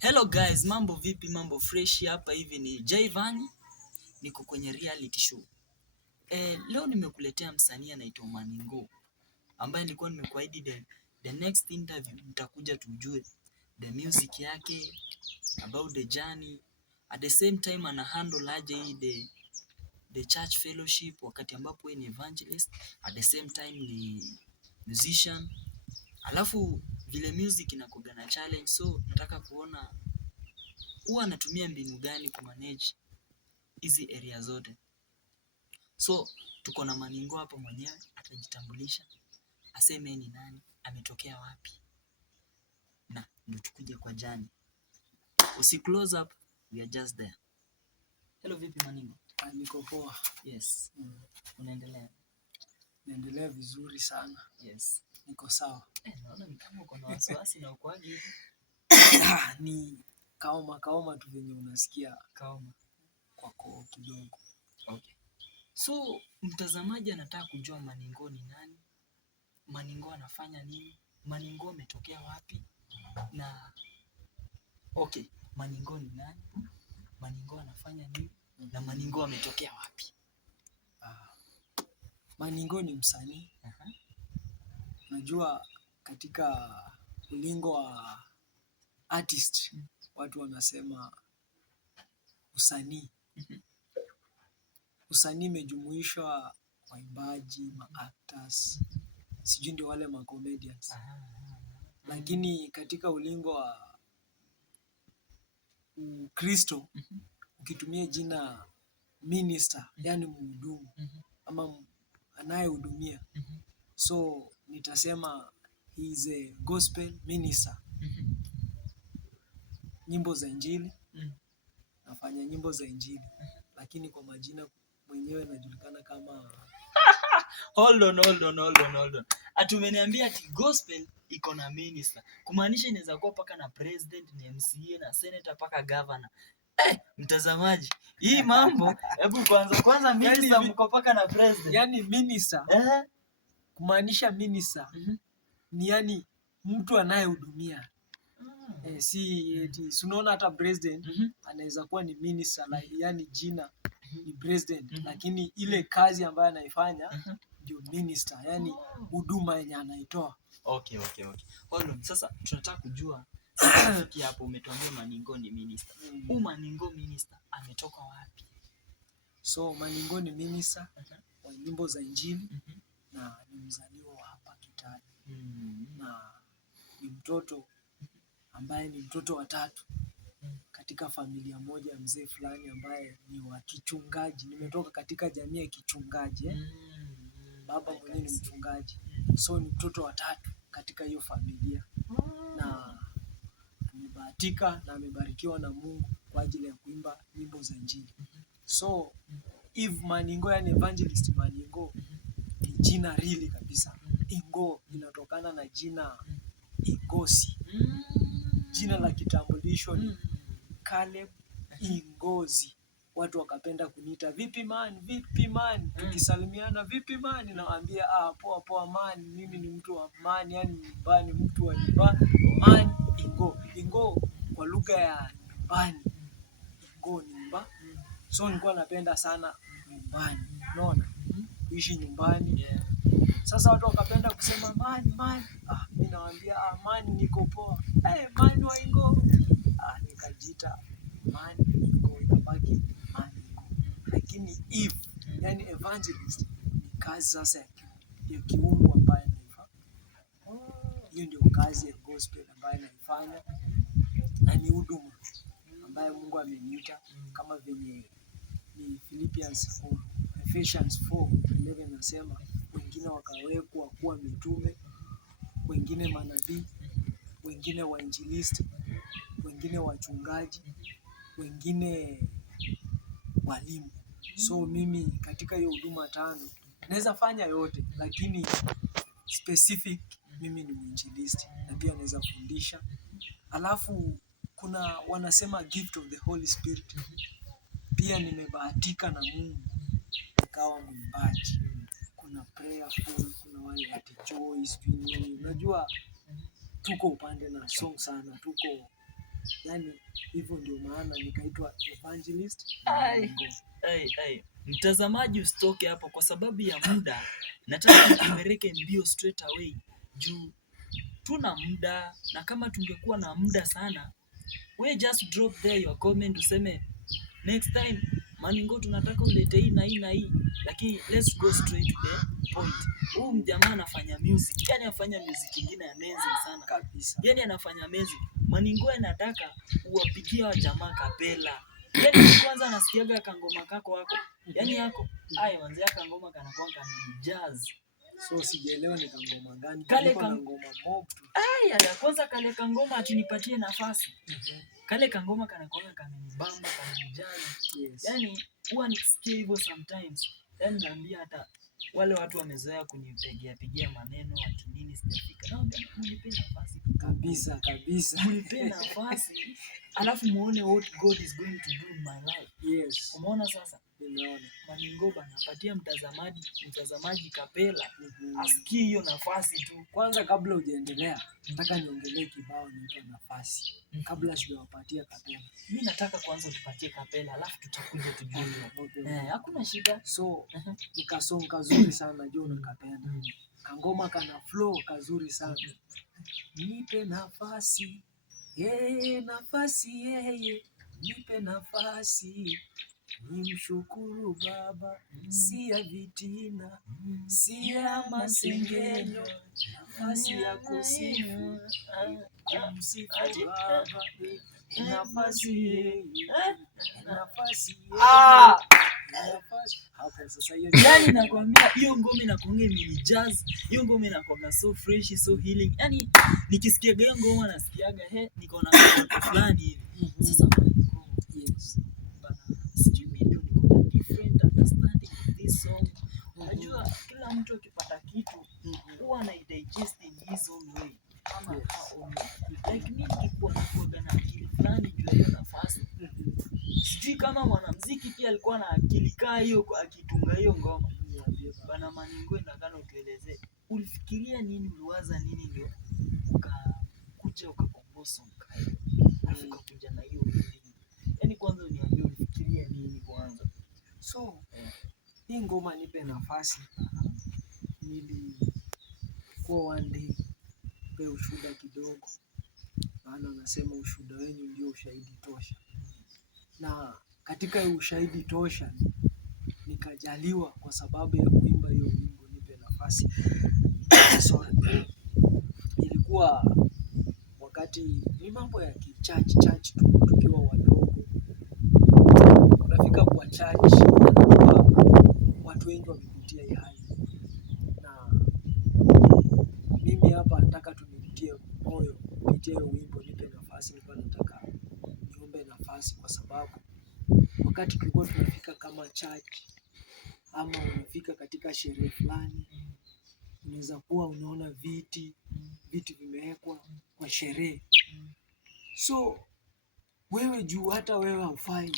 Hello guys, mambo vipi? Mambo fresh hapa hivi ni Jayvan, niko kwenye reality show. Leo nimekuletea msanii anaitwa Maningo, ambaye nilikuwa nimekuahidi the next interview nitakuja tujue the music yake, about the journey, at the same time ana handle aje hii the church fellowship wakati ambapo ni evangelist, at the same time ni musician. Alafu vile music inakuga na challenge, so nataka kuona huwa anatumia mbinu gani kumanage hizi area zote. So tuko na Maningo hapa, mwenyewe atajitambulisha, aseme ni nani, ametokea wapi, na ndio tukuje kwa jani. Usi close up, we are just there. Hello, vipi Maningo? Niko poa. Yes. Unaendelea? Naendelea vizuri sana. Yes. Niko sawa. Naona ni kama uko na wasiwasi na uko aje hivi. Ni kaoma tu venye unasikia Kaoma kwako kidogo. Okay. So mtazamaji anataka kujua Maningo ni nani, Maningo anafanya nini, Maningo ametokea wapi, na okay, Maningo ni nani, Maningo anafanya nini, na Maningo ametokea wapi? Maningo ni msanii. Najua katika ulingo wa artist watu wanasema usanii. Usanii imejumuishwa waimbaji, maactors, sijui ndio wale macomedians. Lakini katika ulingo wa Kristo ukitumia jina minister, yani mhudumu ama anayehudumia, so nitasema he is a gospel minister. Nyimbo za injili, nafanya nyimbo za injili, lakini kwa majina mwenyewe najulikana kama Hold on. Atumeniambia ati gospel iko na minister. Kumaanisha inaweza kuwa paka na president, na MCA, na senator, paka governor. Mtazamaji, hii mambo, hebu kwanza minister mko paka na president. Yani minister, kumaanisha minister ni yani mtu anayehudumia. Si eti unaona hata president anaweza kuwa ni minister, yani jina ni president, lakini ile kazi ambayo anaifanya ndio minister, yani huduma yenye anaitoa. Okay. Hold on. Sasa tunataka kujua hapo umetuambia Maningo ni minister. Maningo minister ametoka wapi? So Maningo ni minister wa nyimbo za injili na ni mzaliwa wa hapa Kitale. Na ni mtoto ambaye ni mtoto wa tatu katika familia moja ya mzee fulani ambaye ni wa kichungaji. Nimetoka katika jamii ya kichungaji. Baba mwenyewe ni mchungaji. So ni mtoto wa tatu katika hiyo familia. Na tumebahatika na amebarikiwa na Mungu kwa ajili ya kuimba nyimbo za injili. So if Maningo, yani evangelist Maningo, ni jina really kabisa. Ingo inatokana na jina Ingosi. Jina la kitambulisho ni Caleb Ingozi. Watu wakapenda kuniita vipi man, tukisalimiana vipi man, nawaambia poa man, mimi ni mtu wa man, yani nyumbani, mtu wa nyumbani, man Ingo kwa lugha ya nyumbani. Ingo ni nyumba. So nilikuwa napenda sana nyumbani, unaona, kuishi nyumbani. Sasa watu wakapenda kusema man, mimi nawaambia man niko poa. Man wa Ingo. Nikajiita man Ingo, ikabaki man Ingo. Lakini if yani evangelist ni kazi sasa ya kiungu ambayo naifanya. Hiyo ndio kazi ya gospel ambayo naifanya, na ni huduma ambayo Mungu ameniita, kama venye ni Philippians 4, Ephesians 4:11 nasema wengine wakawekwa kuwa mitume, wengine manabii, wengine wainjilisti, wengine wachungaji, wengine walimu. So mimi katika hiyo huduma tano naweza fanya yote, lakini specific mimi ni mwinjilisti na pia naweza fundisha. Alafu kuna wanasema gift of the Holy Spirit. Pia nimebahatika na Mungu nikawa mwimbaji. Kuna prayerful, kuna wale at joy, unajua tuko upande na song sana, tuko Yani hivyo ndio maana nikaitwa Evangelist Ai, Maningo. Mtazamaji usitoke hapo kwa sababu ya muda. Nataka nikupeleke mbio straight away juu tuna muda, na kama tungekuwa na muda sana, we just drop there your comment useme next time Maningo tunataka ulete hii na hii na hii, lakini let's go straight to the point. Huyu mjamaa anafanya music, yani anafanya music ingine amazing sana Kabisa. Yani anafanya amazing. Maningo anataka uwapigie wa jamaa kapela. Yani kwanza anasikiaga kangoma kako wako. Yani yako. Manzi yako ngoma kana kwanga ni jazz. So sijaelewa ni kangoma gani? Kale ngoma mob tu. Ya kwanza kale kangoma ati nipatie nafasi. Kale kangoma kana kwanga kananibamba kana jazz. Yes. Yani huwa nikisikia hivyo sometimes. Yani naambia hata wale watu wamezoea kunipigia maneno ati nini sijafika. Naomba mnipe nafasi. Kabisa. Mnipe nafasi. Alafu muone what God is going to do in my life. Yes. Umeona sasa? Nimeona. Maningo anapatia mtazamaji kapela. Asikie hiyo nafasi tu. Kwanza kabla hujaendelea, nataka niongelee kibao nipe nafasi. Kabla sijawapatia kapela. Mimi nataka kwanza utupatie kapela, alafu tutakuja tujue. Hakuna shida. So, ni kasong kazuri sana najua unakapenda. Kangoma kana flow kazuri sana. Nipe nafasi. Nafasi yeye. Nipe nafasi. Nimshukuru Baba, si ya vitina, si ya masengenyo, nafasi ya kusifu, kumsifu Baba, nafasi yeye, nafasi hapo sasa hiyo. Yani nakwambia hiyo ngoma inakuanga mini jazz, hiyo ngoma inakuanga so fresh, so healing. Yani nikisikiaga hiyo ngoma nasikiaga niko na kitu fulani hivi. Sasa yes. Unajua kila mtu akipata kitu huwa anaidigest in his own way. Ama like mimi nilikuwa na akili fulani juu ya hiyo nafasi. Sijui kama mwanamuziki pia alikuwa na akili kaa hiyo akitunga hiyo ngoma. Bana Maningo nadhani utuelezee. Ulifikiria nini, uliwaza nini ndio ukakuja ukakombosa ukakuja na hiyo. Yaani kwanza uniambie ulifikiria nini kwanza. So hii ngoma nipe nafasi. Nilikuwa one day pe ushuhuda kidogo, maana unasema ushuhuda wenu ndio ushahidi tosha. Na katika ushahidi tosha nikajaliwa kwa sababu ya kuimba hiyo wimbo nipe nafasi. Sorry. Ilikuwa wakati ni mambo ya church tukiwa wadogo. Unafika kwa church watu wengi wamepitia hii hali, na mimi hapa nataka tunitie moyo kupitia hiyo wimbo nipe nafasi. Nilikuwa nataka niombe nafasi kwa sababu wakati tulikuwa tunafika kama church ama unafika katika sherehe fulani, unaweza kuwa unaona viti vimewekwa kwa sherehe. So wewe juu hata wewe haufai,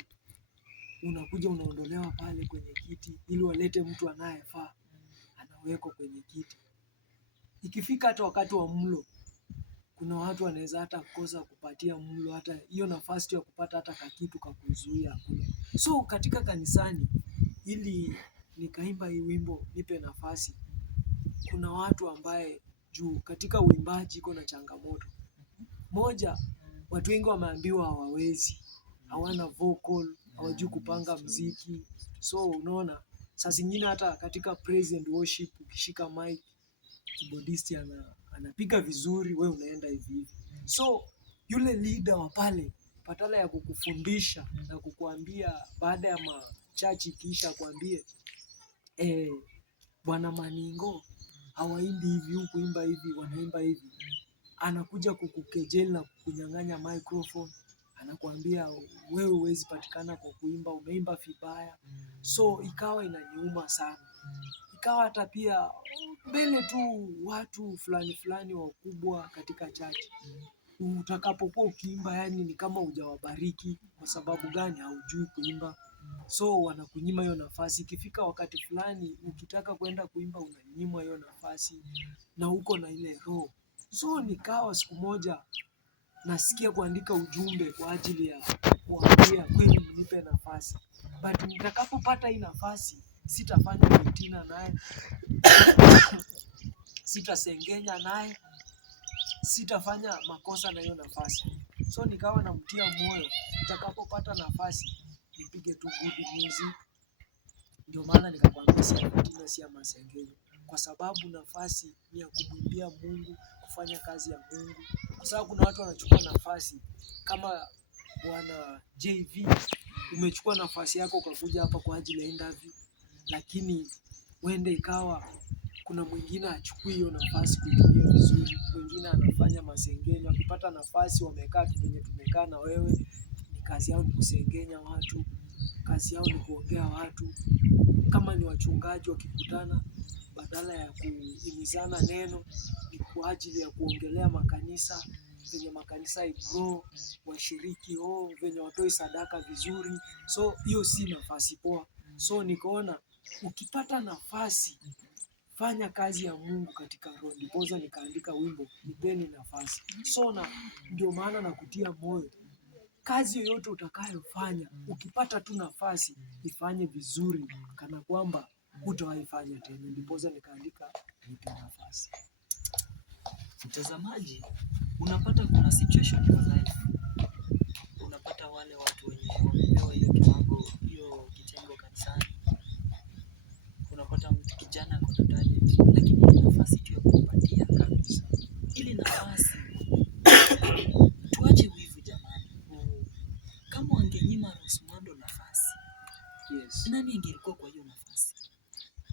unakuja unaondolewa pale kwenye kiti ili walete mtu anayefaa, anawekwa kwenye kiti. Ikifika hata wakati wa mlo, kuna watu wanaweza hata kukosa kupatia mlo, hata hiyo nafasi ya kupata hata kakitu kakuzuia hakuna. So katika kanisani ili nikaimba hii wimbo nipe nafasi, kuna watu ambaye juu katika uimbaji iko na changamoto moja. Watu wengi wameambiwa hawawezi, hawana vocal, hawajui kupanga mziki. So unaona saa zingine hata katika praise and worship ukishika mic, keyboardist anapiga vizuri, wewe unaenda hivi. So yule leader wa pale patala ya kukufundisha na kukuambia baada ya machachi kisha kuambie Bwana Maningo hawaimbi hivi, huku imba hivi, wanaimba hivi, anakuja kukukejeli na kukunyang'anya microphone, anakuambia wewe huwezi patikana kwa kuimba, umeimba vibaya. So ikawa inaniuma sana, ikawa hata pia mbele tu watu fulani wakubwa katika church, utakapokuwa ukiimba yani ni kama hujawabariki. Kwa sababu gani? Haujui kuimba. So wanakunyima hiyo nafasi. Ikifika wakati fulani ukitaka kwenda kuimba unanyimwa hiyo nafasi na uko na ile roho. So nikawa siku moja nasikia kuandika ujumbe kwa ajili ya kuambia kweli mnipe nafasi, but nitakapopata hii nafasi sitafanya fitina naye, sitasengenya naye, sitafanya makosa na hiyo nafasi. So nikawa namtia moyo, nitakapopata nafasi nipige tu good music. Ndio maana nikakwambia si ya fitina, si ya masengenyo, kwa sababu nafasi ni ya kumwimbia Mungu, kufanya kazi ya Mungu. Kwa sababu kuna watu wanachukua nafasi kama bwana JV, umechukua nafasi yako ukakuja hapa kwa ajili ya interview, lakini wende ikawa kuna mwingine achukui hiyo nafasi kuitumia vizuri, mwingine anafanya masengenyo. Akipata nafasi wamekaa venye tumekaa na wewe, ni kazi yao ni kusengenya watu, kazi yao ni kuongea watu. Kama ni wachungaji wakikutana, badala ya kuhimizana neno, ni kwa ajili ya kuongelea makanisa, venye makanisa igrow, washiriki venye watoi sadaka vizuri. So hiyo si nafasi poa. So nikaona ukipata nafasi fanya kazi ya Mungu katika roho. Ndiposa nikaandika wimbo nipeni nafasi. So na ndio maana nakutia moyo, kazi yoyote utakayofanya, ukipata tu nafasi ifanye vizuri kana kwamba hutawaifanya tena. Ndiposa nikaandika nipe nafasi. Mtazamaji, unapata kuna situation kwa life, unapata wale watu wenye wamepewa hiyo kiwango, hiyo kitengo kanisani, unapata mtu kijana ako na talent, lakini ile nafasi tu ya kumpatia kabisa, ile nafasi tuache wivu jamani. Kama wangenyima Rosmundo nafasi, Yes. Nani angelikuwa kwa hiyo nafasi?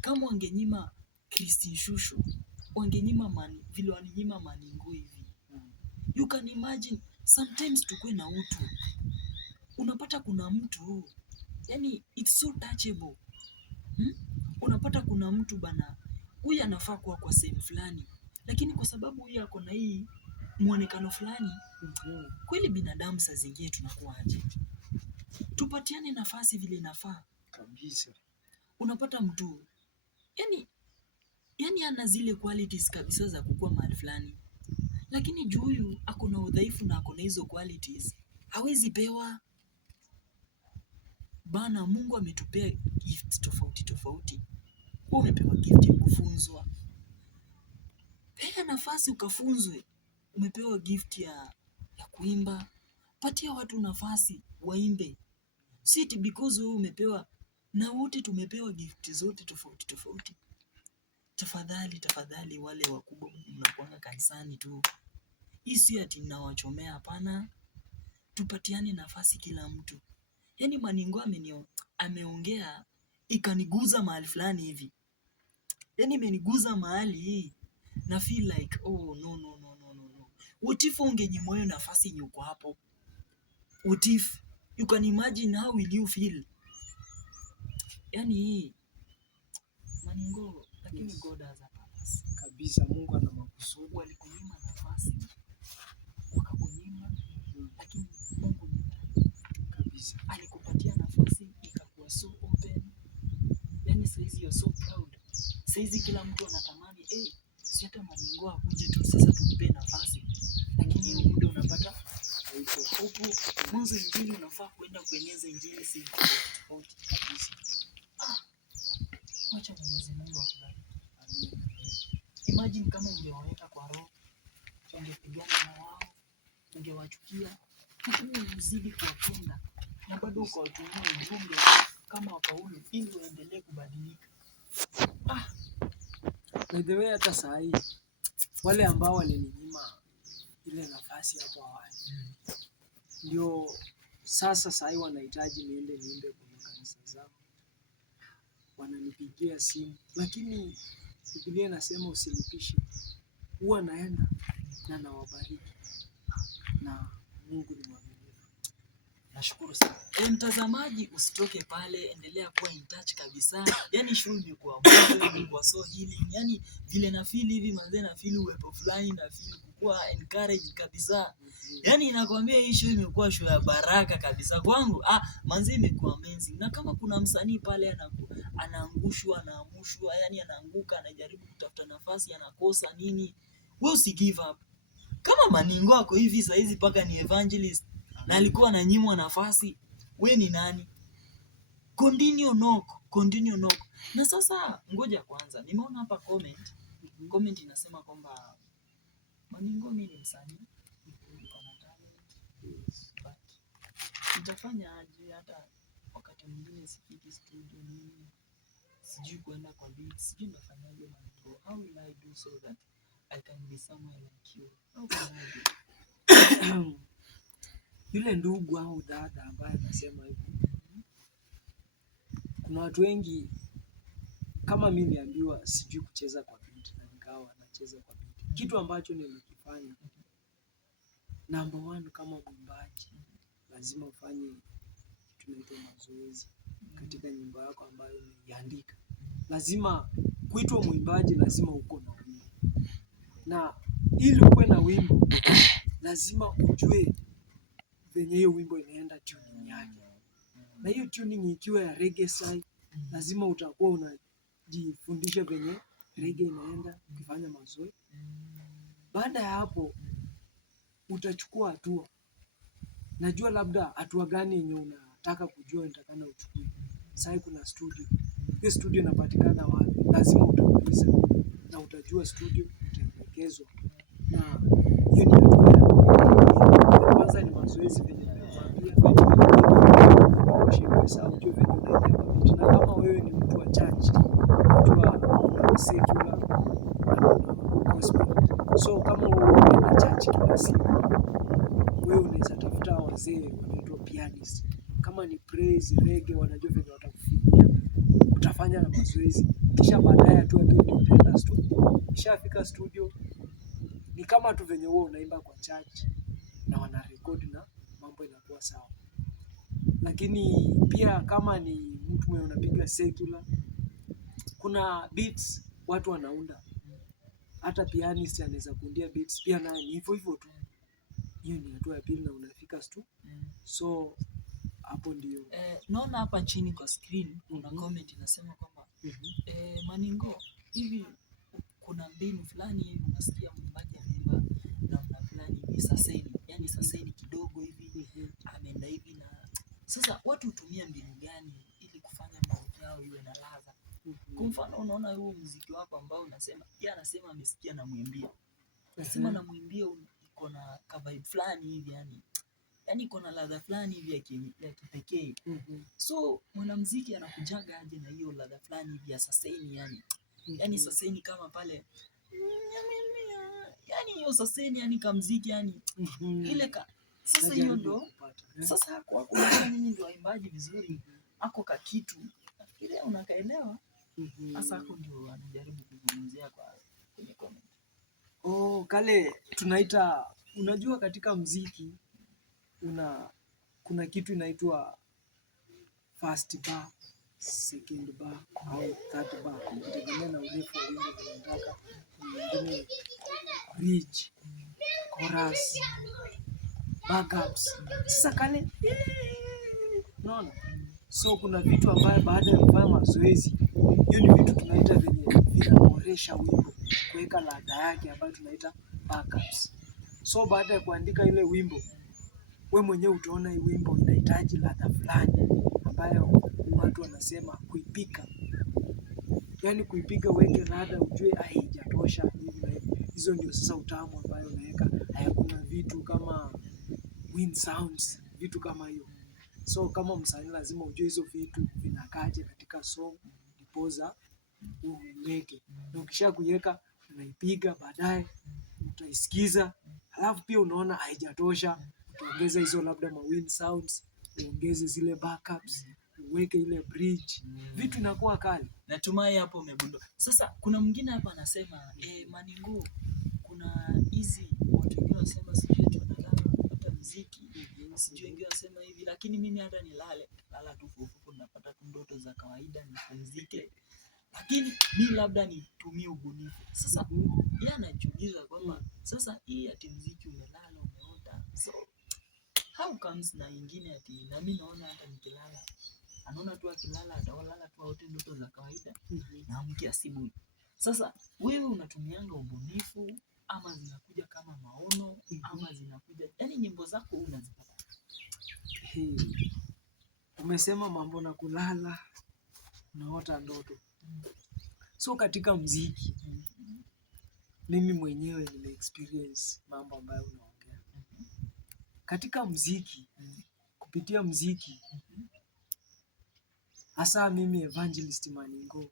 Kama wangenyima Christine Shusho, wangenyima vile waninyima Maningo hivi. You can imagine, sometimes tukue na utu. Unapata kuna mtu, yani it's so touchable. Unapata kuna mtu bana, huyu anafaa kuwa kwa sehemu fulani, lakini kwa sababu huyu ako na hii muonekano fulani, kweli binadamu saa zingine tunakuwa aje? Tupatiane nafasi vile inafaa Kabisa. Unapata mtu, yani ana zile qualities kabisa za kukua mahali fulani, lakini juu huyu ako na udhaifu na ako na hizo qualities, hawezi pewa bana. Mungu ametupea gifts tofauti tofauti. Wewe umepewa gift ya kufunzwa, pea nafasi ukafunzwe. Umepewa gift ya kuimba, patia watu nafasi waimbe. Si eti because wewe umepewa, na wote tumepewa gift zote tofauti tofauti. Tafadhali wale wakubwa mnakuanga kanisani tu, hii si ati ninawachomea, hapana. Tupatiane nafasi kila mtu. Yani Maningo ameongea ikaniguza mahali fulani hivi, yani imeniguza mahali hii na feel like no. What if ungenyima hiyo nafasi yenye uko hapo? What if you can imagine how will you feel? Yani hii Maningo, lakini yes. God has a purpose. Kabisa, Mungu ana makusudi. Walikunyima nafasi, wakakunyima, lakini Mungu ni mtaji. Kabisa. Alikupatia nafasi ikakuwa so open. Yani saizi you're so proud. Saizi kila mtu anatamani, si hata Maningo akuje tu sasa tumpe nafasi. Lakini hiyo muda unapata huko mwanzo injili unafaa kwenda kueneza injili sehemu tofauti kabisa. Wacha Mwenyezi Mungu akubariki. Imagine kama ungewaweka kwa roho, ungepigana na wao, ungewachukia, lakini unazidi kuwapenda na bado ukawatumia ujumbe kama wa Paulo ili waendelee kubadilika. By the way, hata saa hii wale ambao walininyima ile nafasi hapo awali, ndio sasa saa hii wanahitaji niende niimbe kwenye kanisa zao, wananipigia simu, lakini Biblia inasema usilipishe. Huwa naenda na nawabariki, na Mungu ni mwaminifu. Nashukuru sana. Mtazamaji, usitoke pale, endelea kuwa in touch kabisa. Yani show imekuwa moto, imekuwa so healing. Yani vile na feel hivi manze, na feel uwepo fulani, na feel kukua encouraged kabisa. Yani nakwambia hii show imekuwa show ya baraka kabisa kwangu. Manze imekuwa amazing. Na kama kuna msanii pale anaangushwa, anaamushwa, yani anaanguka, anajaribu kutafuta nafasi, anakosa nini, wewe usi give up. Kama Maningo ako hivi saa hizi paka ni evangelist na alikuwa ananyimwa nafasi, we ni nani? Continue knock. Na sasa ngoja kwanza, nimeona hapa comment inasema kwamba Maningo mimi ni msanii, niko na talent, but nitafanya aje hata wakati mwingine sifiki studio nini, sijui kuenda kwa beats, sijui nitafanyaje Maningo. How will I do so that I can be somewhere like you? How can I do? Yule ndugu au dada ambaye anasema hivyo, kuna watu wengi kama mimi niliambiwa sijui kucheza kwa beat na nikawa nacheza kwa beat. Kitu ambacho nilikifanya, number one, kama mwimbaji lazima ufanye kitu inaitwa mazoezi katika nyimbo yako ambayo umeiandika. Lazima kuitwa mwimbaji, lazima uko na wimbo, na ili uwe na wimbo lazima ujue venye hiyo wimbo inaenda tuning yake, na hiyo tuning ikiwa ya reggae style, lazima utakuwa unajifundisha venye reggae inaenda ukifanya mazoezi. Baada ya hapo utachukua hatua. Najua labda hatua gani yenye unataka kujua unatakana uchukue. Sasa kuna studio. Hiyo studio inapatikana wapi? Lazima utauliza na utajua studio, utaelekezwa. Na hiyo ni hatua ya kwanza, ni mazoezi venye nimekuambia. Sasa ujue venye unaenda kwa beat. Na kama wewe ni mtu wa church, unajua secular na gospel. So kama unaenda church kila siku, wewe unaweza tafuta wazee wanaitwa pianist. Kama ni praise, reggae, wanajua venye watakufikia. Utafanya na mazoezi. Kisha baadaye tu utaenda studio. Ukishafika studio, ni kama tu venye wewe unaimba kwa church na wana record na mambo inakuwa sawa. Lakini pia kama ni mtu mwenye unapiga secular, kuna beats watu wanaunda. Hata pianist anaweza kuundia beats, pia naye ni hivyo hivyo tu. Hiyo ni hatua ya pili na unafika stu. So hapo ndio. Naona hapa chini kwa screen kuna comment inasema kwamba Maningo, hivi kuna mbinu fulani hivi unasikia mwimbaji anaimba namna fulani hivi saseni, yani saseni kidogo hivi ameenda hivi, na sasa watu hutumia mbinu gani ili kufanya muziki wao iwe na ladha? Kwa mfano unaona huo muziki wako ambao unasema, yeye anasema amesikia na mwimbia, nasema na mwimbia iko na vibe fulani hivi, yani iko na ladha fulani hivi ya kipekee. So mwanamuziki anakujaga aje na hiyo ladha fulani hivi ya saseni, yani saseni kama pale, yani hiyo saseni, yani kamuziki, yani ile sasa hiyo ndo sasa kwa nyinyi ndio waimbaji vizuri, ako ka kitu nafikiria unakaelewa. Sasa hapo ndio anajaribu kuzungumzia kwenye comment. Kale tunaita, unajua katika muziki kuna kitu inaitwa first bar, second bar au third bar, kutegemea na urefu wa wimbo unataka. Nyingine bridge, chorus, backups. Sasa kale unaona, so kuna vitu ambayo baada ya kufanya mazoezi, hiyo ni vitu tunaita venye vinaboresha wimbo, kuweka ladha yake ambayo tunaita backups. So baada ya kuandika ile wimbo, we mwenyewe utaona hii wimbo inahitaji ladha fulani ambayo watu wanasema kuipika. Yani kuipika, uweke ladha, ujue haijatosha hivi na hivi. Hizo ndio sasa utamu ambayo unaweka. Kuna vitu kama wind sounds, vitu kama hiyo. So kama msanii lazima ujue hizo vitu vinakaje katika song ndiposa uweke. Na ukisha kuiweka unaipiga, baadaye utaisikiza, alafu pia unaona haijatosha, utaongeza hizo labda ma wind sounds, uongeze zile backups, uweke ile bridge, vitu inakuwa kali. Natumai hapo umegundua. Sasa kuna mwingine hapa anasema Maningo, kuna hizi watu wengine wanasema sijui tunalala kupata muziki, sijui wengine wanasema hivi, lakini mimi hata lala tu fufu, napata tu ndoto za kawaida, nipumzike, lakini mimi labda nitumie ubunifu. Sasa yeye anajiuliza kwamba sasa hii ati muziki umelala, umeota, so how comes na ingine ati, na mimi naona hata nikilala, anaona tu akilala atalala tu aote ndoto za kawaida na amke asubuhi. Sasa wewe unatumianga ubunifu ama zinakuja kama maono ama zinakuja, yani nyimbo zako unazipata? Umesema mambo na kulala, unaota ndoto. So katika mziki, mimi mwenyewe nime experience mambo ambayo unaongea. Katika mziki, kupitia mziki, hasa mimi Evangelist Maningo,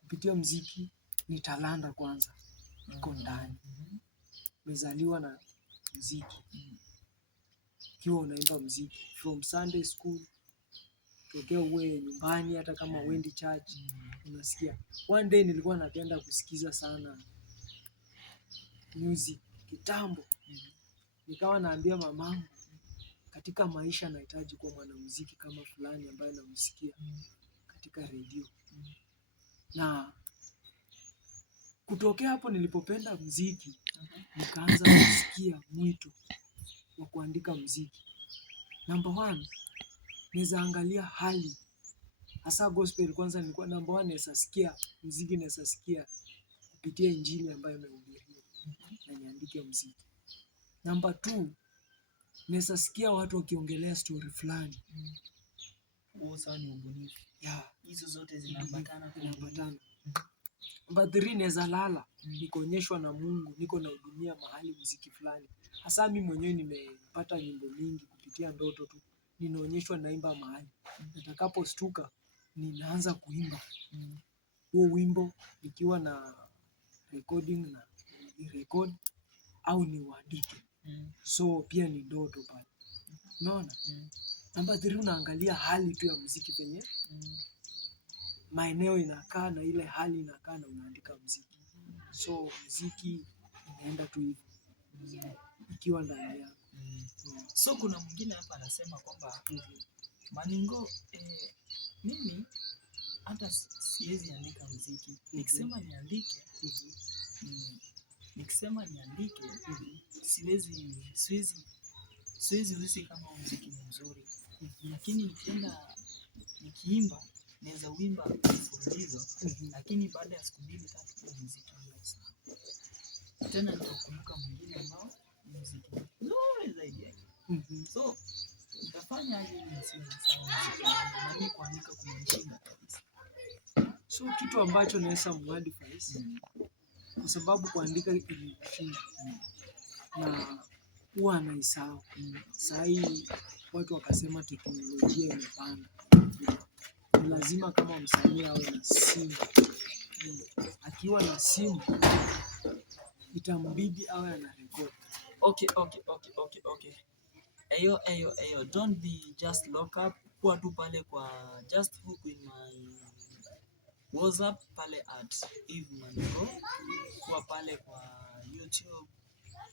kupitia mziki ni talanta kwanza, iko ndani. Nimezaliwa na mziki. Ukiwa unaimba mziki from Sunday school, tokea uwe nyumbani, hata kama uendi church, unasikia. One day nilikuwa napenda kusikiza sana music kitambo. Nikawa naambia mamangu, katika maisha nahitaji kuwa mwanamuziki kama fulani ambaye namsikia katika redio. Na kutokea hapo nilipopenda mziki, nikaanza kusikia mwito wa kuandika mziki. Number one, naweza angalia hali. Hasa gospel kwanza nilikuwa number one, naweza sikia mziki, naweza sikia kupitia injili ambayo imehubiriwa na niandike mziki. Number two, naweza sikia watu wakiongelea story fulani. Huo sawa ni ubunifu. Yeah, Hizo zote zinaambatana. Number three, naweza lala nikaonyeshwa na Mungu niko nahudumia mahali muziki fulani. Hasa mimi mwenyewe nimepata nyimbo mingi kupitia ndoto tu. Ninaonyeshwa naimba mahali. Nitakapostuka ninaanza kuimba huo wimbo nikiwa na recording na record au niuandike. So pia ni ndoto pale. Unaona? Number 3, unaangalia hali tu ya muziki penye maeneo inakaa na ile hali inakaa na unaandika muziki. So muziki inaenda tu hivyo ikiwa ndani yako. So kuna mwingine hapa anasema kwamba Maningo, mimi hata siwezi andika muziki. Nikisema niandike, siwezi hisi kama muziki ni mzuri. Lakini nikiimba naweza uimba mfululizo, lakini baada ya siku 2-3 muziki huisha. Tena nitakumbuka mwingine ambao muziki nzuri zaidi yake. So nitafanya aje ili nisiwe sawa muziki na mimi kuandika kumenishinda kabisa. So kitu ambacho naweza muadvise, kwa sababu kuandika ilimshinda na huwa anaisahau. Saa hii watu wakasema teknolojia imepanda. Ni lazima kama msanii awe na simu. Akiwa na simu itambidi awe ana record. Okay. Eyo, don't be just lock up. Kuwa tu pale kwa just hook in my WhatsApp pale at Eve Maningo. Kuwa pale kwa YouTube,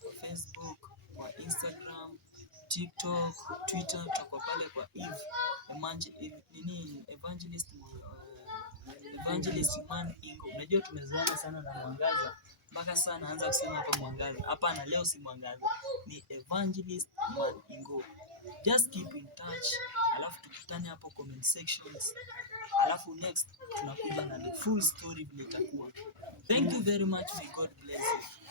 kwa Facebook, kwa Instagram, TikTok, Twitter, tutakuwa pale kwa Eve Evangelist Maningo. Unajua tumezoana sana na Mwangaza. Mpaka sasa naanza kusema hapa Mwangaza. Hapana, leo si Mwangaza. Ni Evangelist Maningo. Just keep in touch. Alafu tukutane hapo comment sections. Alafu next tunakuja na the full story vile itakuwa. Thank you very much. May God bless you.